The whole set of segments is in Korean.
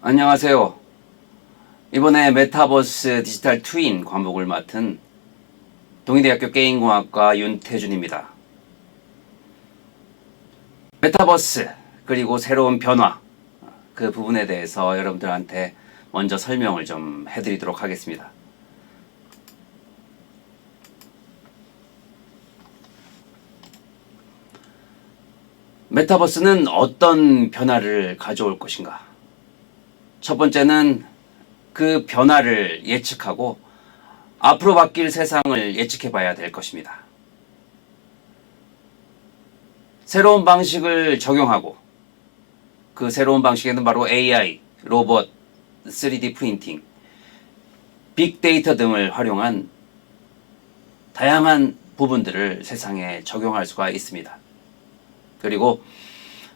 안녕하세요. 이번에 메타버스 디지털 트윈 과목을 맡은 동의대학교 게임공학과 윤태준입니다. 메타버스 그리고 새로운 변화 그 부분에 대해서 여러분들한테 먼저 설명을 좀 해드리도록 하겠습니다. 메타버스는 어떤 변화를 가져올 것인가? 첫 번째는 그 변화를 예측하고 앞으로 바뀔 세상을 예측해 봐야 될 것입니다. 새로운 방식을 적용하고 그 새로운 방식에는 바로 AI, 로봇, 3D 프린팅, 빅데이터 등을 활용한 다양한 부분들을 세상에 적용할 수가 있습니다. 그리고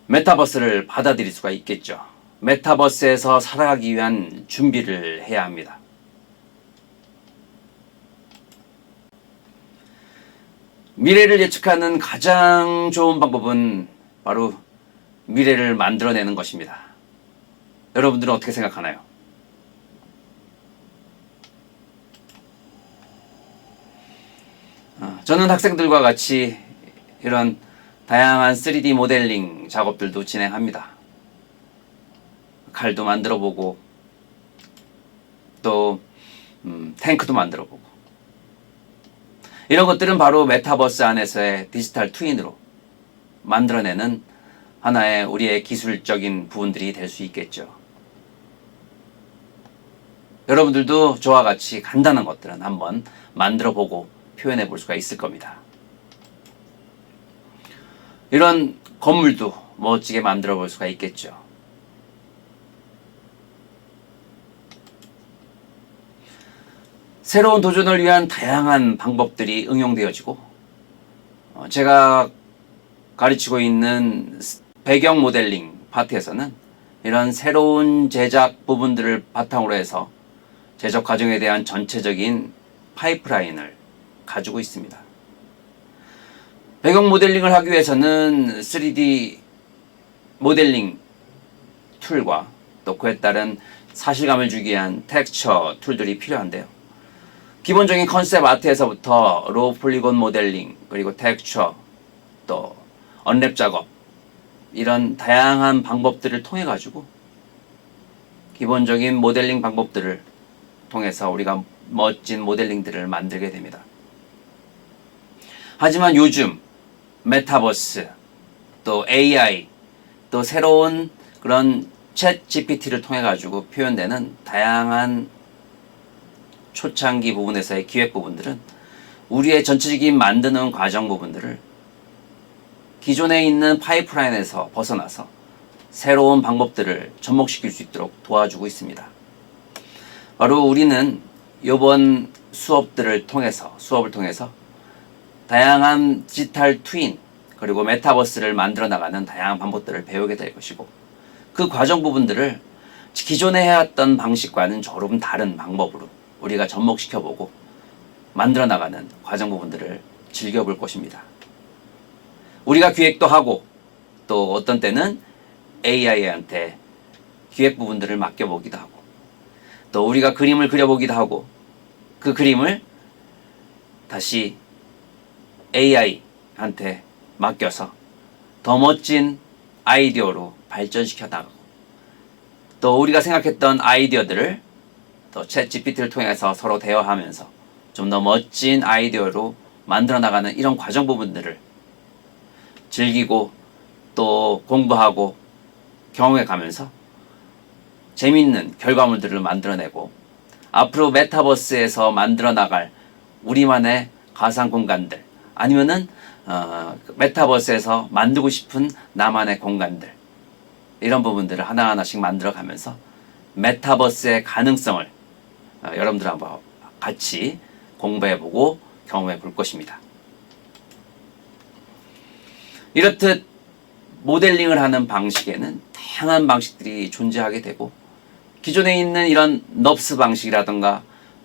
메타버스를 받아들일 수가 있겠죠. 메타버스에서 살아가기 위한 준비를 해야 합니다. 미래를 예측하는 가장 좋은 방법은 바로 미래를 만들어내는 것입니다. 여러분들은 어떻게 생각하나요? 저는 학생들과 같이 이런 다양한 3D 모델링 작업들도 진행합니다. 칼도 만들어보고 또 탱크도 만들어보고 이런 것들은 바로 메타버스 안에서의 디지털 트윈으로 만들어내는 하나의 우리의 기술적인 부분들이 될 수 있겠죠. 여러분들도 저와 같이 간단한 것들은 한번 만들어보고 표현해 볼 수가 있을 겁니다. 이런 건물도 멋지게 만들어 볼 수가 있겠죠. 새로운 도전을 위한 다양한 방법들이 응용되어지고 제가 가르치고 있는 배경 모델링 파트에서는 이런 새로운 제작 부분들을 바탕으로 해서 제작 과정에 대한 전체적인 파이프라인을 가지고 있습니다. 배경 모델링을 하기 위해서는 3D 모델링 툴과 또 그에 따른 사실감을 주기 위한 텍스처 툴들이 필요한데요. 기본적인 컨셉 아트에서부터 로우 폴리곤 모델링, 그리고 텍스처, 또 언랩 작업 이런 다양한 방법들을 통해 가지고 기본적인 모델링 방법들을 통해서 우리가 멋진 모델링들을 만들게 됩니다. 하지만 요즘 메타버스, 또 AI, 또 새로운 그런 챗 GPT를 통해 가지고 표현되는 다양한 초창기 부분에서의 기획 부분들은 우리의 전체적인 만드는 과정 부분들을 기존에 있는 파이프라인에서 벗어나서 새로운 방법들을 접목시킬 수 있도록 도와주고 있습니다. 바로 우리는 이번 수업을 통해서 다양한 디지털 트윈 그리고 메타버스를 만들어 나가는 다양한 방법들을 배우게 될 것이고 그 과정 부분들을 기존에 해왔던 방식과는 조금 다른 방법으로 우리가 접목시켜보고 만들어 나가는 과정 부분들을 즐겨볼 것입니다. 우리가 기획도 하고 또 어떤 때는 AI한테 기획 부분들을 맡겨보기도 하고 또 우리가 그림을 그려보기도 하고 그 그림을 다시 AI한테 맡겨서 더 멋진 아이디어로 발전시켜 나가고 또 우리가 생각했던 아이디어들을 또 챗 GPT를 통해서 서로 대화하면서 좀 더 멋진 아이디어로 만들어 나가는 이런 과정 부분들을 즐기고 또 공부하고 경험해 가면서 재밌는 결과물들을 만들어내고 앞으로 메타버스에서 만들어 나갈 우리만의 가상 공간들 아니면은 메타버스에서 만들고 싶은 나만의 공간들 이런 부분들을 하나하나씩 만들어 가면서 메타버스의 가능성을 여러분들하고 같이 공부해보고 경험해볼 것입니다. 이렇듯 모델링을 하는 방식에는 다양한 방식들이 존재하게 되고 기존에 있는 이런 넙스 방식이라든가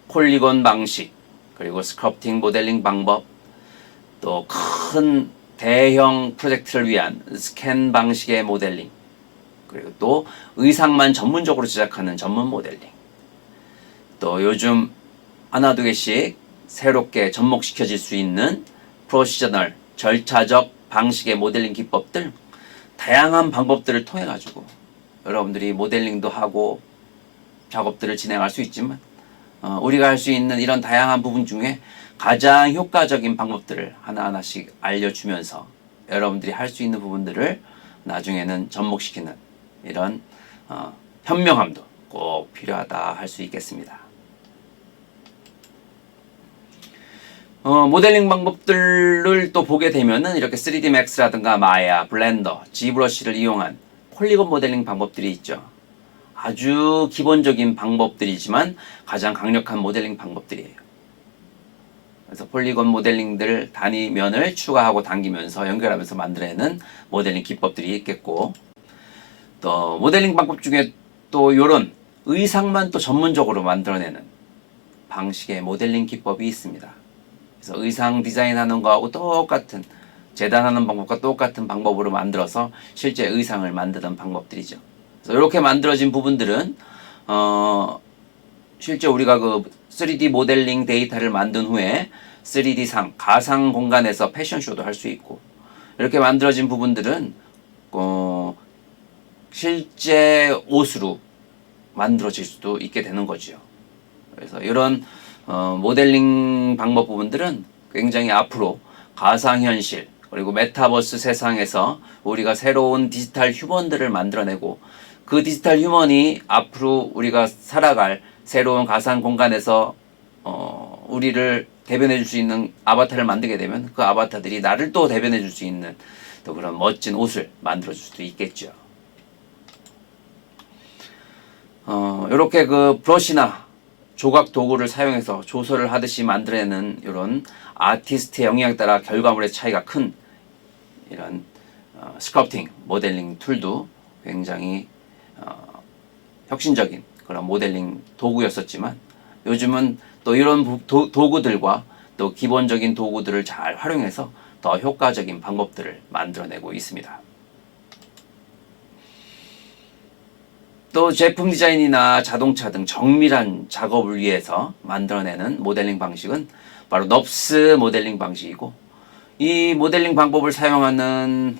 폴리곤 방식 그리고 스컬프팅 모델링 방법 또 큰 대형 프로젝트를 위한 스캔 방식의 모델링 그리고 또 의상만 전문적으로 제작하는 전문 모델링, 또 요즘 하나 두 개씩 새롭게 접목시켜질 수 있는 프로시저널, 절차적 방식의 모델링 기법들, 다양한 방법들을 통해 가지고 여러분들이 모델링도 하고 작업들을 진행할 수 있지만 우리가 할 수 있는 이런 다양한 부분 중에 가장 효과적인 방법들을 하나하나씩 알려주면서 여러분들이 할 수 있는 부분들을 나중에는 접목시키는 이런 현명함도 꼭 필요하다 할 수 있겠습니다. 모델링 방법들을 또 보게 되면은 이렇게 3D Max라든가 마야, 블렌더, G브러쉬를 이용한 폴리곤 모델링 방법들이 있죠. 아주 기본적인 방법들이지만 가장 강력한 모델링 방법들이에요. 그래서 폴리곤 모델링들 단위면을 추가하고 당기면서 연결하면서 만들어내는 모델링 기법들이 있겠고, 또 모델링 방법 중에 또 이런 의상만 또 전문적으로 만들어내는 방식의 모델링 기법이 있습니다. 그래서 의상 디자인하는 거하고 똑같은, 재단하는 방법과 똑같은 방법으로 만들어서 실제 의상을 만드는 방법들이죠. 그래서 이렇게 만들어진 부분들은 실제 우리가 그 3D 모델링 데이터를 만든 후에 3D상, 가상 공간에서 패션쇼도 할 수 있고, 이렇게 만들어진 부분들은 실제 옷으로 만들어질 수도 있게 되는 거죠. 그래서 이런 모델링 방법 부분들은 굉장히 앞으로 가상현실 그리고 메타버스 세상에서 우리가 새로운 디지털 휴먼들을 만들어내고, 그 디지털 휴먼이 앞으로 우리가 살아갈 새로운 가상 공간에서 우리를 대변해 줄 수 있는 아바타를 만들게 되면 그 아바타들이 나를 또 대변해 줄 수 있는 또 그런 멋진 옷을 만들어 줄 수도 있겠죠. 이렇게 그 브러쉬나 조각 도구를 사용해서 조설을 하듯이 만들어내는 이런 아티스트의 영향에 따라 결과물의 차이가 큰 이런 스컬프팅 모델링 툴도 굉장히 혁신적인 그런 모델링 도구였었지만, 요즘은 또 이런 도구들과 또 기본적인 도구들을 잘 활용해서 더 효과적인 방법들을 만들어내고 있습니다. 또 제품 디자인이나 자동차 등 정밀한 작업을 위해서 만들어내는 모델링 방식은 바로 넙스 모델링 방식이고, 이 모델링 방법을 사용하는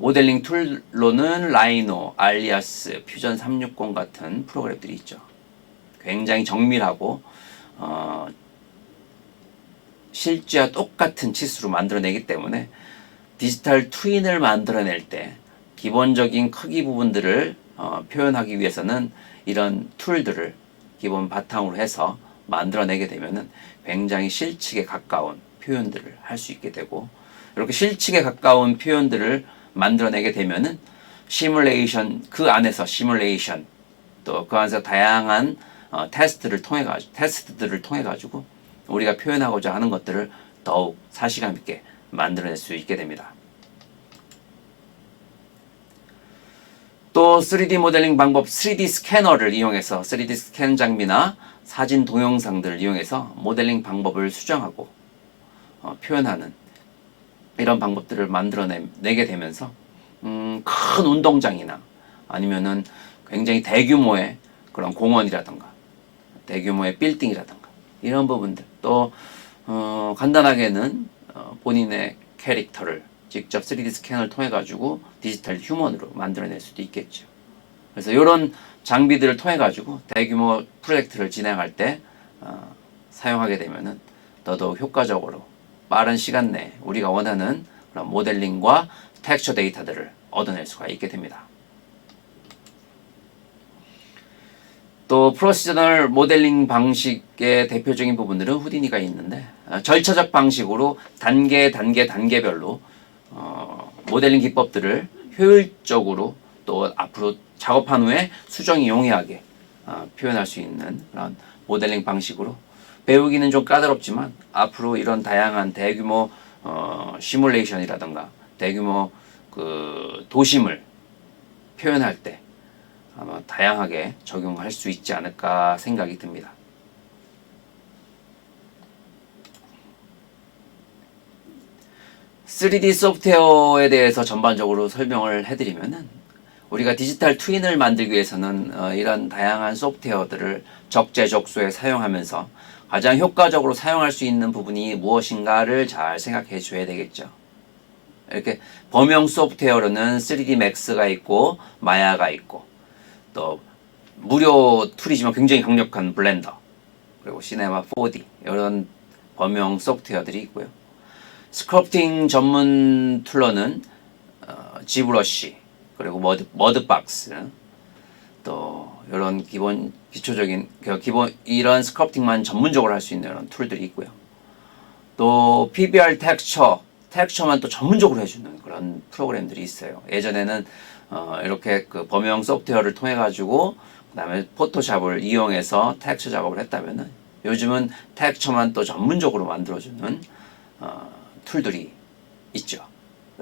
모델링 툴로는 라이노, 알리아스, 퓨전 360 같은 프로그램들이 있죠. 굉장히 정밀하고 실제와 똑같은 치수로 만들어내기 때문에 디지털 트윈을 만들어낼 때 기본적인 크기 부분들을 표현하기 위해서는 이런 툴들을 기본 바탕으로 해서 만들어내게 되면은 굉장히 실측에 가까운 표현들을 할 수 있게 되고, 이렇게 실측에 가까운 표현들을 만들어내게 되면은 시뮬레이션, 그 안에서 시뮬레이션, 또 그 안에서 다양한 테스트들을 통해 가지고 우리가 표현하고자 하는 것들을 더욱 사실감 있게 만들어낼 수 있게 됩니다. 또 3D 모델링 방법, 3D 스캐너를 이용해서 3D 스캔 장비나 사진 동영상들을 이용해서 모델링 방법을 수정하고 표현하는 이런 방법들을 만들어내게 되면서 큰 운동장이나 아니면은 굉장히 대규모의 그런 공원이라든가 대규모의 빌딩이라든가 이런 부분들, 또 간단하게는 본인의 캐릭터를 직접 3D 스캔을 통해 가지고 디지털 휴먼으로 만들어낼 수도 있겠죠. 그래서 이런 장비들을 통해 가지고 대규모 프로젝트를 진행할 때 사용하게 되면은 더더욱 효과적으로 빠른 시간 내에 우리가 원하는 그런 모델링과 텍스처 데이터들을 얻어낼 수가 있게 됩니다. 또 프로시저널 모델링 방식의 대표적인 부분들은 후디니가 있는데, 절차적 방식으로 단계별로 모델링 기법들을 효율적으로 또 앞으로 작업한 후에 수정이 용이하게 표현할 수 있는 그런 모델링 방식으로, 배우기는 좀 까다롭지만 앞으로 이런 다양한 대규모 시뮬레이션이라든가 대규모 그 도심을 표현할 때 아마 다양하게 적용할 수 있지 않을까 생각이 듭니다. (3D) 소프트웨어에 대해서 전반적으로 설명을 해드리면은, 우리가 디지털 트윈을 만들기 위해서는 이런 다양한 소프트웨어들을 적재적소에 사용하면서 가장 효과적으로 사용할 수 있는 부분이 무엇인가를 잘 생각해 줘야 되겠죠. 이렇게 범용 소프트웨어로는 3D Max가 있고 마야가 있고 또 무료 툴이지만 굉장히 강력한 블렌더 그리고 시네마 4D 이런 범용 소프트웨어들이 있고요. 스크립팅 전문 툴로는 지브러시 그리고 머드박스 또 이런 기초적인 이런 스크립팅만 전문적으로 할 수 있는 이런 툴들이 있고요. 또 PBR 텍스처만 또 전문적으로 해주는 그런 프로그램들이 있어요. 예전에는 이렇게 그 범용 소프트웨어를 통해 가지고 그다음에 포토샵을 이용해서 텍스처 작업을 했다면은 요즘은 텍스처만 또 전문적으로 만들어주는 툴들이 있죠.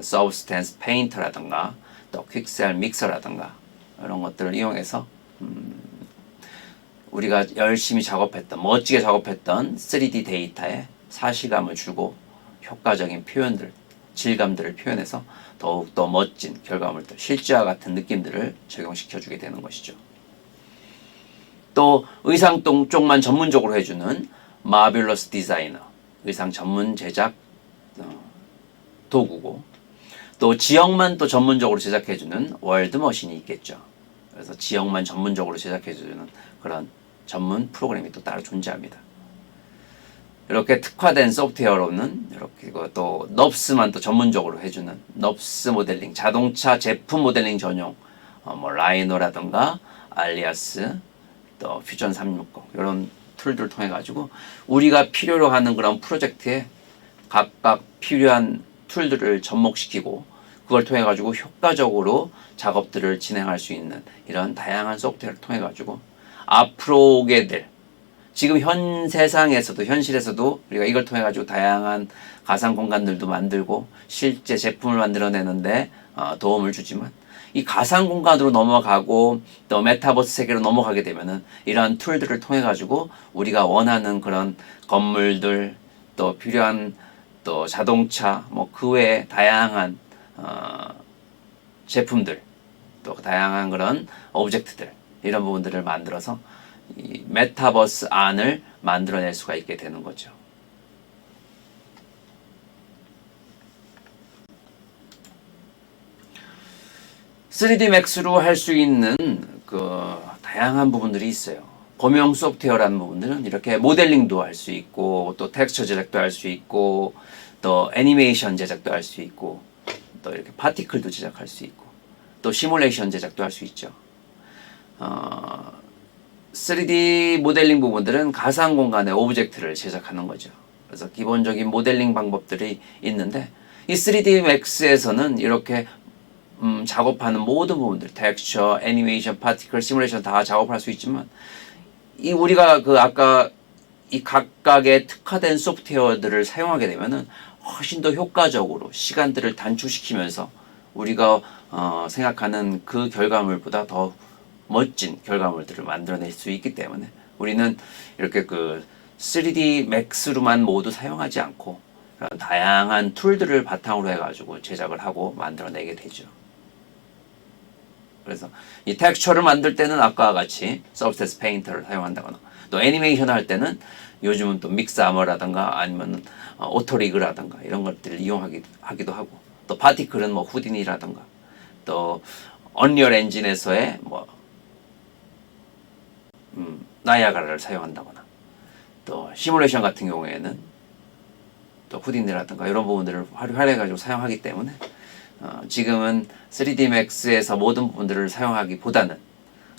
서브스텐스 페인터라든가 또 퀵셀 믹서라든가 이런 것들을 이용해서 우리가 열심히 작업했던 멋지게 작업했던 3D 데이터에 사실감을 주고 효과적인 표현들, 질감들을 표현해서 더욱더 멋진 결과물들, 실제와 같은 느낌들을 적용시켜주게 되는 것이죠. 또 의상 쪽만 전문적으로 해주는 마빌러스 디자이너, 의상 전문 제작 도구고 또 지역만 또 전문적으로 제작해주는 월드머신이 있겠죠. 그래서 지역만 전문적으로 제작해주는 그런 전문 프로그램이 또 따로 존재합니다. 이렇게 특화된 소프트웨어로는 이렇게 또 넙스만 또 전문적으로 해주는 넙스 모델링, 자동차 제품 모델링 전용 뭐 라이노라든가 알리아스 또 퓨전 360 이런 툴들을 통해 가지고 우리가 필요로 하는 그런 프로젝트에 각각 필요한 툴들을 접목시키고 그걸 통해 가지고 효과적으로 작업들을 진행할 수 있는 이런 다양한 소프트웨어를 통해 가지고 앞으로 오게 될 지금 현 세상에서도 현실에서도 우리가 이걸 통해 가지고 다양한 가상 공간들도 만들고 실제 제품을 만들어내는데 도움을 주지만 이 가상 공간으로 넘어가고 또 메타버스 세계로 넘어가게 되면은 이러한 툴들을 통해 가지고 우리가 원하는 그런 건물들 또 필요한 또 자동차 뭐 그 외에 다양한 제품들 또 다양한 그런 오브젝트들 이런 부분들을 만들어서 이 메타버스 안을 만들어낼 수가 있게 되는 거죠. (3D Max로) 할 수 있는 그 다양한 부분들이 있어요. 범용 소프트웨어라는 부분들은 이렇게 모델링도 할 수 있고 또 텍스처 제작도 할 수 있고 또 애니메이션 제작도 할 수 있고 또 이렇게 파티클도 제작할 수 있고 또 시뮬레이션 제작도 할 수 있죠. 3D 모델링 부분들은 가상 공간의 오브젝트를 제작하는 거죠. 그래서 기본적인 모델링 방법들이 있는데 이 3D Max에서는 이렇게 작업하는 모든 부분들, 텍스처, 애니메이션, 파티클, 시뮬레이션 다 작업할 수 있지만 이 우리가 그 아까 이 각각의 특화된 소프트웨어들을 사용하게 되면은 훨씬 더 효과적으로 시간들을 단축시키면서 우리가 생각하는 그 결과물보다 더 멋진 결과물들을 만들어낼 수 있기 때문에 우리는 이렇게 그 3D Max로만 모두 사용하지 않고 그런 다양한 툴들을 바탕으로 해가지고 제작을 하고 만들어내게 되죠. 그래서 이 텍스처를 만들 때는 아까와 같이 서브스텐스 페인터를 사용한다거나 또 애니메이션 할 때는 요즘은 또 믹스아머라든가 아니면 오토리그라든가 이런 것들을 이용하기도 하고 또 파티클은 뭐 후디니라든가 또 언리얼 엔진에서의 뭐 나이아가라를 사용한다거나 또 시뮬레이션 같은 경우에는 또 후디니라든가 이런 부분들을 활용해가지고 사용하기 때문에 지금은 3D Max에서 모든 부분들을 사용하기보다는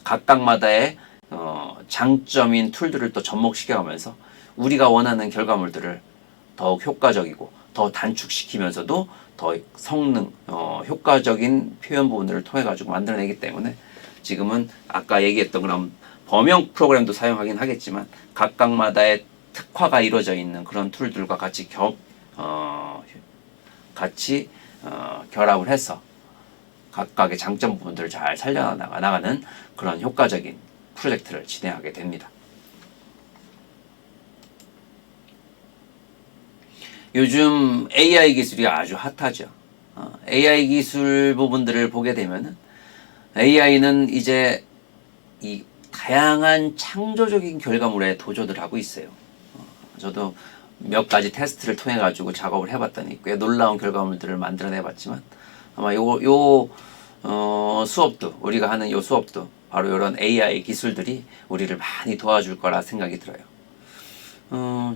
각각마다의 장점인 툴들을 또 접목시켜가면서 우리가 원하는 결과물들을 더욱 효과적이고 더 단축시키면서도 더 성능, 효과적인 표현 부분들을 통해 가지고 만들어내기 때문에 지금은 아까 얘기했던 그런 범용 프로그램도 사용하긴 하겠지만 각각마다의 특화가 이루어져 있는 그런 툴들과 같이 결합을 해서 각각의 장점 부분들을 잘 살려나가는 그런 효과적인 프로젝트를 진행하게 됩니다. 요즘 AI 기술이 아주 핫하죠. AI 기술 부분들을 보게 되면은 AI는 이제 이 다양한 창조적인 결과물에 도전을 하고 있어요. 저도 몇 가지 테스트를 통해 가지고 작업을 해봤더니 꽤 놀라운 결과물들을 만들어내봤지만 아마 수업도 우리가 하는 요 수업도 바로 이런 AI 기술들이 우리를 많이 도와줄 거라 생각이 들어요.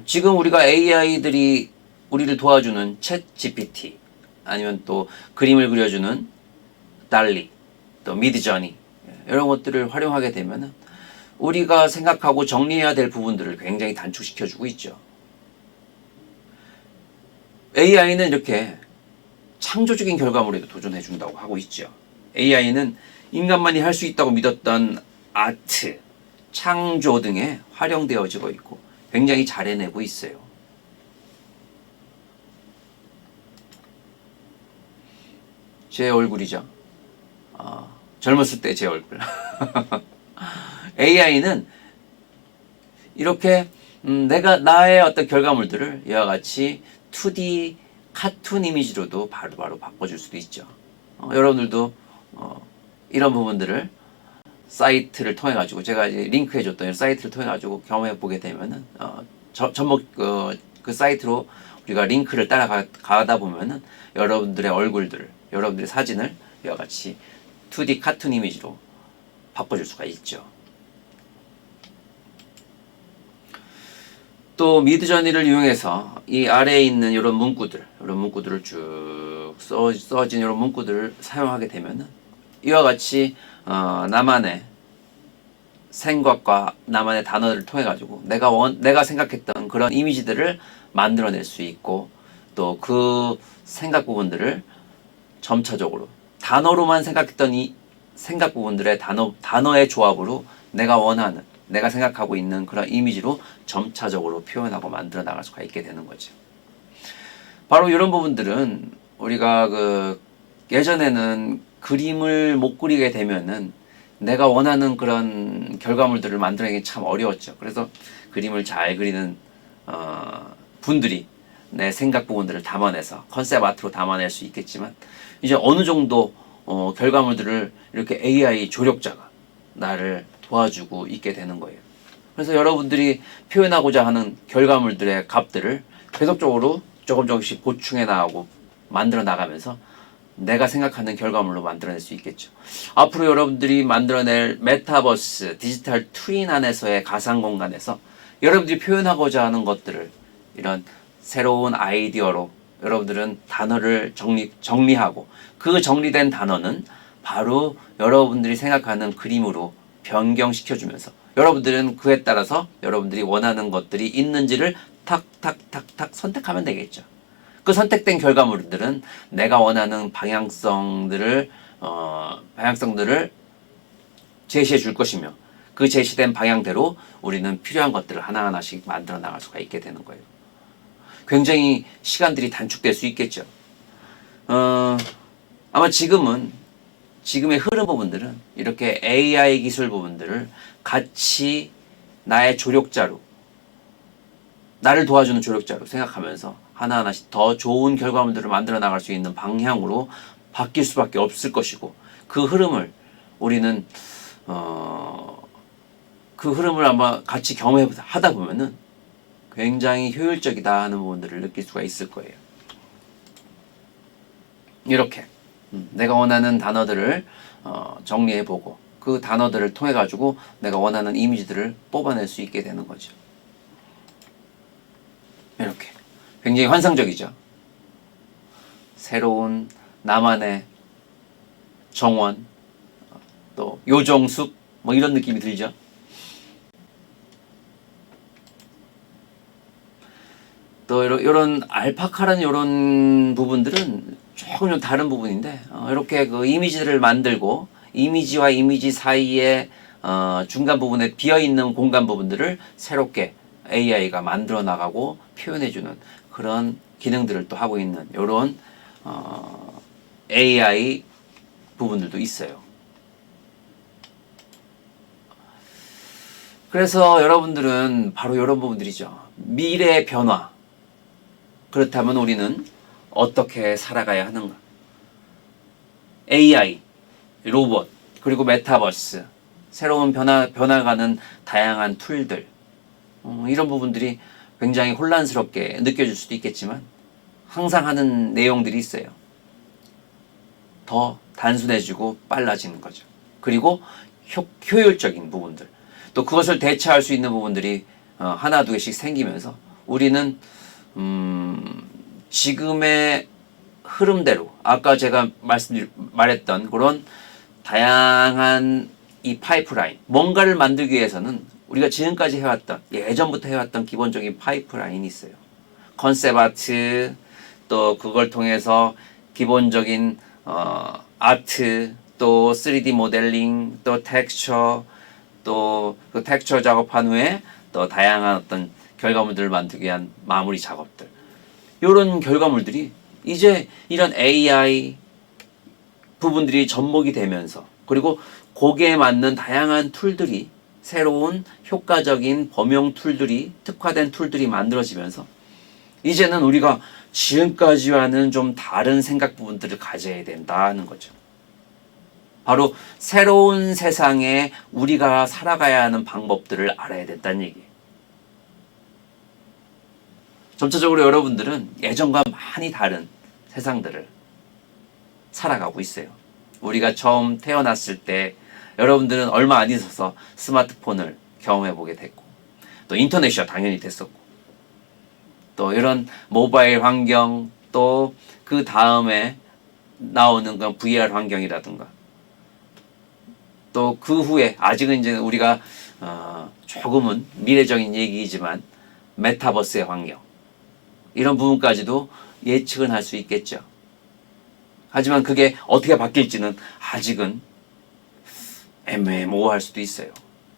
지금 우리가 AI들이 우리를 도와주는 챗 GPT 아니면 또 그림을 그려주는 달리 또 미드저니 이런 것들을 활용하게 되면은 우리가 생각하고 정리해야 될 부분들을 굉장히 단축시켜주고 있죠. AI는 이렇게 창조적인 결과물에도 도전해준다고 하고 있죠. AI는 인간만이 할 수 있다고 믿었던 아트, 창조 등에 활용되어지고 있고 굉장히 잘 해내고 있어요. 제 얼굴이죠. 젊었을 때 제 얼굴. AI는 이렇게 나의 어떤 결과물들을 이와 같이 2D 카툰 이미지로도 바로바로 바꿔줄 수도 있죠. 여러분들도 이런 부분들을 사이트를 통해 가지고 제가 이제 링크해줬던 사이트를 통해 가지고 경험해 보게 되면은 전목 그 사이트로 우리가 링크를 따라가다 보면은 여러분들의 얼굴들을 여러분들의 사진을 이와 같이 2D 카툰 이미지로 바꿔줄 수가 있죠. 또 미드저니를 이용해서 이 아래에 있는 이런 문구들을 쭉 써진 이런 문구들을 사용하게 되면은 이와 같이 나만의 생각과 나만의 단어를 통해 가지고 내가 생각했던 그런 이미지들을 만들어낼 수 있고 또 그 생각 부분들을 점차적으로 단어로만 생각했던 이 생각 부분들의 단어의 조합으로 내가 생각하고 있는 그런 이미지로 점차적으로 표현하고 만들어 나갈 수가 있게 되는 거죠. 바로 이런 부분들은 우리가 예전에는 그림을 못 그리게 되면은 내가 원하는 그런 결과물들을 만들어내기 참 어려웠죠. 그래서 그림을 잘 그리는 분들이 내 생각 부분들을 담아내서 컨셉 아트로 담아낼 수 있겠지만 이제 어느 정도 결과물들을 이렇게 AI 조력자가 나를 도와주고 있게 되는 거예요. 그래서 여러분들이 표현하고자 하는 결과물들의 값들을 계속적으로 조금씩 보충해 나가고 만들어 나가면서 내가 생각하는 결과물로 만들어낼 수 있겠죠. 앞으로 여러분들이 만들어낼 메타버스, 디지털 트윈 안에서의 가상 공간에서 여러분들이 표현하고자 하는 것들을 이런 새로운 아이디어로 여러분들은 단어를 정리하고 그 정리된 단어는 바로 여러분들이 생각하는 그림으로 변경시켜주면서 여러분들은 그에 따라서 여러분들이 원하는 것들이 있는지를 탁탁탁탁 선택하면 되겠죠. 그 선택된 결과물들은 내가 원하는 방향성들을 제시해 줄 것이며 그 제시된 방향대로 우리는 필요한 것들을 하나하나씩 만들어 나갈 수가 있게 되는 거예요. 굉장히 시간들이 단축될 수 있겠죠. 아마 지금의 흐름 부분들은 이렇게 AI 기술 부분들을 같이 나의 조력자로 나를 도와주는 조력자로 생각하면서 하나하나씩 더 좋은 결과물들을 만들어 나갈 수 있는 방향으로 바뀔 수밖에 없을 것이고 그 흐름을 우리는 그 흐름을 아마 같이 경험하다 보면은 굉장히 효율적이다 하는 부분들을 느낄 수가 있을 거예요. 이렇게 내가 원하는 단어들을 정리해보고 그 단어들을 통해 가지고 내가 원하는 이미지들을 뽑아낼 수 있게 되는 거죠. 이렇게 굉장히 환상적이죠. 새로운 나만의 정원, 또 요정숙 뭐 이런 느낌이 들죠. 또 이런 알파카라는 이런 부분들은 조금 좀 다른 부분인데 이렇게 그 이미지를 만들고 이미지와 이미지 사이에 중간 부분에 비어 있는 공간 부분들을 새롭게 AI가 만들어 나가고 표현해주는 그런 기능들을 또 하고 있는 이런 AI 부분들도 있어요. 그래서 여러분들은 바로 이런 부분들이죠. 미래의 변화. 그렇다면 우리는 어떻게 살아가야 하는가? AI, 로봇, 그리고 메타버스, 새로운 변화가는 다양한 툴들, 이런 부분들이 굉장히 혼란스럽게 느껴질 수도 있겠지만 항상 하는 내용들이 있어요. 더 단순해지고 빨라지는 거죠. 그리고 효율적인 부분들, 또 그것을 대체할 수 있는 부분들이 하나 두 개씩 생기면서 우리는 지금의 흐름대로 아까 제가 말했던 그런 다양한 이 파이프라인, 뭔가를 만들기 위해서는 우리가 지금까지 해왔던, 예전부터 해왔던 기본적인 파이프라인이 있어요. 컨셉 아트, 또 그걸 통해서 기본적인 아트, 또 3D 모델링, 또 텍스처, 또 그 텍스처 작업한 후에 또 다양한 어떤 결과물들을 만들기 위한 마무리 작업들, 이런 결과물들이 이제 이런 AI 부분들이 접목이 되면서, 그리고 거기에 맞는 다양한 툴들이, 새로운 효과적인 범용 툴들이, 특화된 툴들이 만들어지면서 이제는 우리가 지금까지와는 좀 다른 생각 부분들을 가져야 된다는 거죠. 바로 새로운 세상에 우리가 살아가야 하는 방법들을 알아야 된다는 얘기예요. 점차적으로 여러분들은 예전과 많이 다른 세상들을 살아가고 있어요. 우리가 처음 태어났을 때 여러분들은 얼마 안 있어서 스마트폰을 경험해 보게 됐고, 또 인터넷이야 당연히 됐었고, 또 이런 모바일 환경, 또 그 다음에 나오는 건 VR 환경이라든가, 또 그 후에 아직은 이제 우리가 조금은 미래적인 얘기이지만 메타버스의 환경, 이런 부분까지도 예측은 할 수 있겠죠. 하지만 그게 어떻게 바뀔지는 아직은 애매모호할 수도 있어요.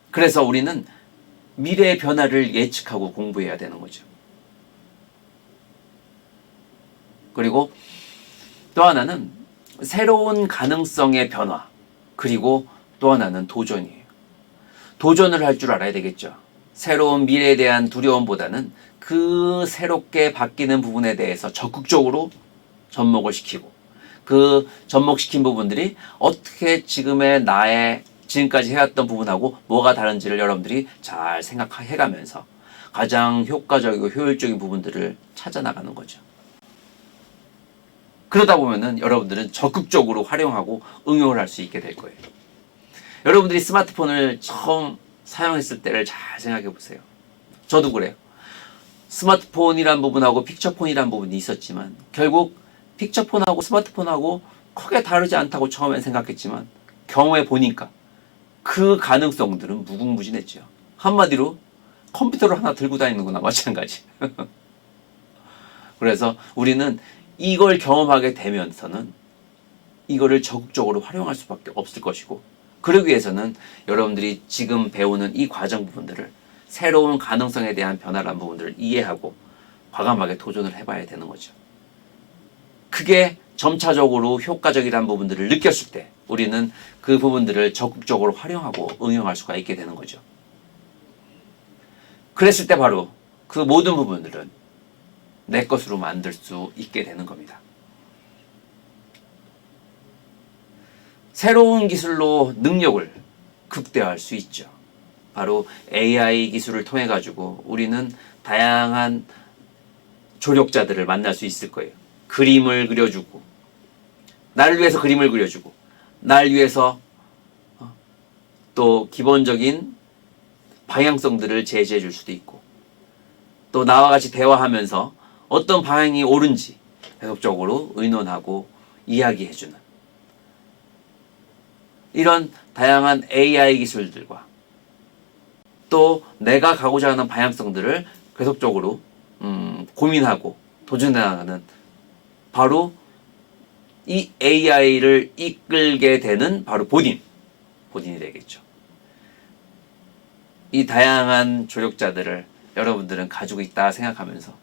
그래서 우리는 미래의 변화를 예측하고 공부해야 되는 거죠. 그리고 또 하나는 새로운 가능성의 변화, 그리고 또 하나는 도전이에요. 도전을 할 줄 알아야 되겠죠. 새로운 미래에 대한 두려움보다는 그 새롭게 바뀌는 부분에 대해서 적극적으로 접목을 시키고, 그 접목시킨 부분들이 어떻게 지금의 나의 지금까지 해왔던 부분하고 뭐가 다른지를 여러분들이 잘 생각해가면서 가장 효과적이고 효율적인 부분들을 찾아나가는 거죠. 그러다 보면은 여러분들은 적극적으로 활용하고 응용을 할 수 있게 될 거예요. 여러분들이 스마트폰을 처음 사용했을 때를 잘 생각해 보세요. 저도 그래요. 스마트폰이란 부분하고 픽처폰이란 부분이 있었지만 결국 픽처폰하고 스마트폰하고 크게 다르지 않다고 처음엔 생각했지만 경험해 보니까 그 가능성들은 무궁무진했죠. 한마디로 컴퓨터를 하나 들고 다니는 거나 마찬가지. 그래서 우리는 이걸 경험하게 되면서는 이거를 적극적으로 활용할 수밖에 없을 것이고, 그러기 위해서는 여러분들이 지금 배우는 이 과정 부분들을, 새로운 가능성에 대한 변화라는 부분들을 이해하고 과감하게 도전을 해봐야 되는 거죠. 그게 점차적으로 효과적이라는 부분들을 느꼈을 때 우리는 그 부분들을 적극적으로 활용하고 응용할 수가 있게 되는 거죠. 그랬을 때 바로 그 모든 부분들은 내 것으로 만들 수 있게 되는 겁니다. 새로운 기술로 능력을 극대화할 수 있죠. 바로 AI 기술을 통해 가지고 우리는 다양한 조력자들을 만날 수 있을 거예요. 그림을 그려주고, 나를 위해서 그림을 그려주고, 날 위해서 또 기본적인 방향성들을 제시해 줄 수도 있고, 또 나와 같이 대화하면서 어떤 방향이 옳은지 계속적으로 의논하고 이야기해주는 이런 다양한 AI 기술들과, 또 내가 가고자 하는 방향성들을 계속적으로 고민하고 도전해 나가는, 바로 이 AI를 이끌게 되는 바로 본인이 되겠죠. 이 다양한 조력자들을 여러분들은 가지고 있다 생각하면서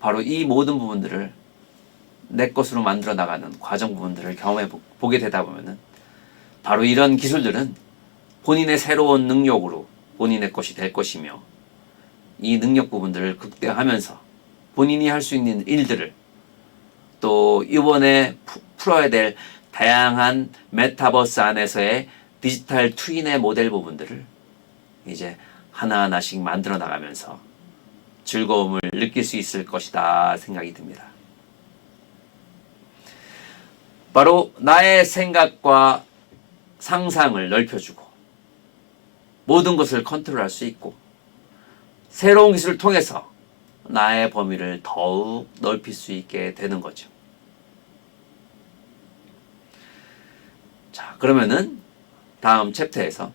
바로 이 모든 부분들을 내 것으로 만들어 나가는 과정 부분들을 경험해 보게 되다 보면은 바로 이런 기술들은 본인의 새로운 능력으로 본인의 것이 될 것이며, 이 능력 부분들을 극대화하면서 본인이 할 수 있는 일들을, 또 이번에 풀어야 될 다양한 메타버스 안에서의 디지털 트윈의 모델 부분들을 이제 하나하나씩 만들어 나가면서 즐거움을 느낄 수 있을 것이다 생각이 듭니다. 바로 나의 생각과 상상을 넓혀주고 모든 것을 컨트롤할 수 있고 새로운 기술을 통해서 나의 범위를 더욱 넓힐 수 있게 되는 거죠. 자, 그러면은 다음 챕터에서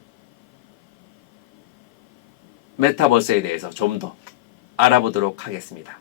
메타버스에 대해서 좀 더 알아보도록 하겠습니다.